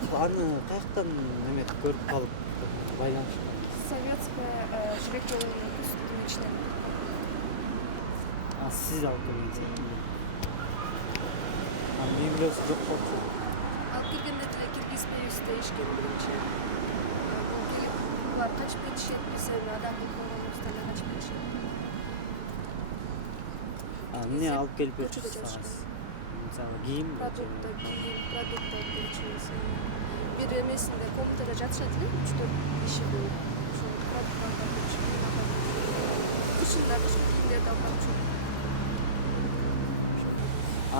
Аны каяктан эме көрүп калып байланыш? Советская жібек жолының үстінің ішінен. Сиз алып келгенсиз. Библиясы жок болчу. Алып келгенде деле киргизбейбиз дейишкен биринчи. Булар качып кетишет, биз эми адам болуп койгонубузда эле качып кетишет. Эмне алып келип Көчөдө берчүсүз? жатышкан. Мисалы кийим, Продукт алып келчүбүз. Бир эмесинде комнатада жатышат эле 3-4 киши болуп. Ошо продукт алып келчүбүз. Кышында кышкы кийимдерди алып келчүбүз.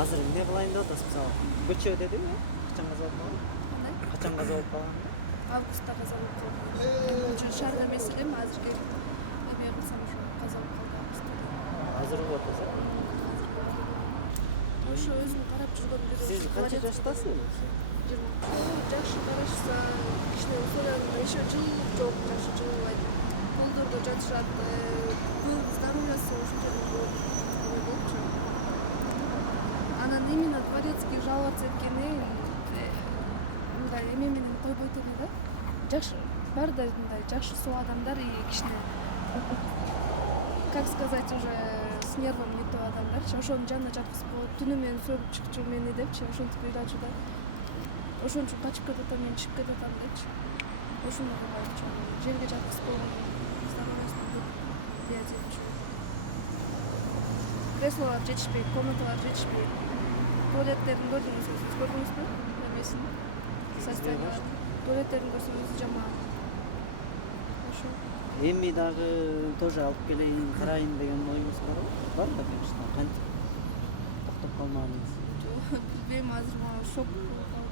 азыр эмне кылайын деп атасыз? Мисалы көчө дедиңби? Качан каза болуп калган? Кандай? Качан каза болуп калган? Августта каза болуп калган. Ошо шаарда эмес элем, азыркы эме кылсам ошо каза болуп калды августта. Азыр болуп атасыз? Ошо өзүм карап жүргөн бир. Сиз канча жаштасыз? 20. Жакшы карашса, кичине условиялар еще жыл жок, жакшы жылбайт. Колдордо жатышат, здоровьясы ошончо болчу. Анан именно дворецкий жаловаться эткени мындай эме менен койбойт эле да. Жакшы бар да мындай жакшы соо адамдар и кичине, как сказать, уже с нервом не то адамдарчы. Ошонун жанына жаткызып коюп, түнү менен сөгүп чыкчу мени депчи, ошентип ыйлачу да. Ошон үчүн качып кетатам, мен чыгып кетатам депчи. Ошону кылбайчу. Жерге жаткызып койгон, здоровьясын көп депчи. Креслолор жетишпейт, комнаталар жетишпейт. Туалеттерин көрдүңүз, сиз көрдүңүзбү? Эмесин? Состояние. Туалеттерин көрсөңүз жаман. Ошо. Эми дагы тоже алып келейин, карайын деген оюңуз барбы? Барбы, конечно, кантип токтоп калмадыңыз? Билбейм, азыр мага шок болуп калдым.